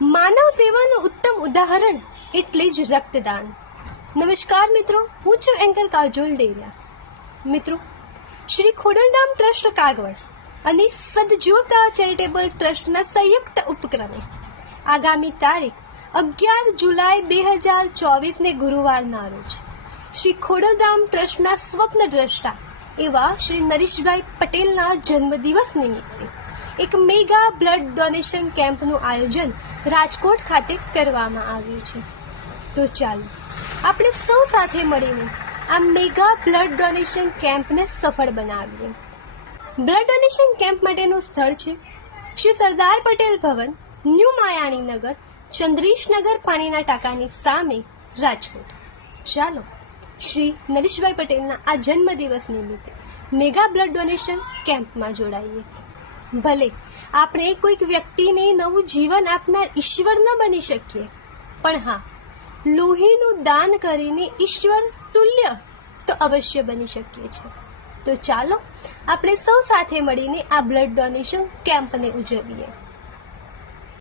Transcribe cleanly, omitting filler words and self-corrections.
માનવ સેવાનું ઉત્તમ ઉદાહરણ એટલે જ રક્તદાન. નમસ્કાર મિત્રો, હું છું એન્કર કાજોલ ડેરિયા. મિત્રો, શ્રી ખોડલધામ ટ્રસ્ટ કાગવડ અને સદજ્યોતા ચેરિટેબલ ટ્રસ્ટના સંયુક્ત ઉપક્રમે આગામી તારીખ 11 જુલાઈ 2024ને ગુરુવારના રોજ શ્રી ખોડલધામ ટ્રસ્ટના સ્વપ્નદ્રષ્ટા એવા શ્રી નરેશભાઈ પટેલના જન્મદિવસ નિમિત્તે એક મેગા બ્લડ ડોનેશન કેમ્પનું આયોજન રાજકોટ ખાતે કરવામાં આવ્યું છે. તો ચાલો આપણે સૌ સાથે મળીને આ મેગા બ્લડ ડોનેશન કેમ્પને સફળ બનાવીએ. બ્લડ ડોનેશન કેમ્પ માટેનું સ્થળ છે શ્રી સરદાર પટેલ ભવન, ન્યૂ માયાણી નગર, ચંદ્રેશનગર પાણીના ટાંકાની સામે, રાજકોટ. ચાલો શ્રી નરેશભાઈ પટેલના આ જન્મદિવસ નિમિત્તે મેગા બ્લડ ડોનેશન કેમ્પમાં જોડાઈએ. ભલે આપણે કોઈક વ્યક્તિને નવું જીવન આપનાર ઈશ્વર ન બની શકીએ, પણ હા, લોહીનું દાન કરીને ઈશ્વર તુલ્ય તો અવશ્ય બની શકીએ છીએ. તો ચાલો આપણે સૌ સાથે મળીને આ બ્લડ ડોનેશન કેમ્પને ઉજવીએ.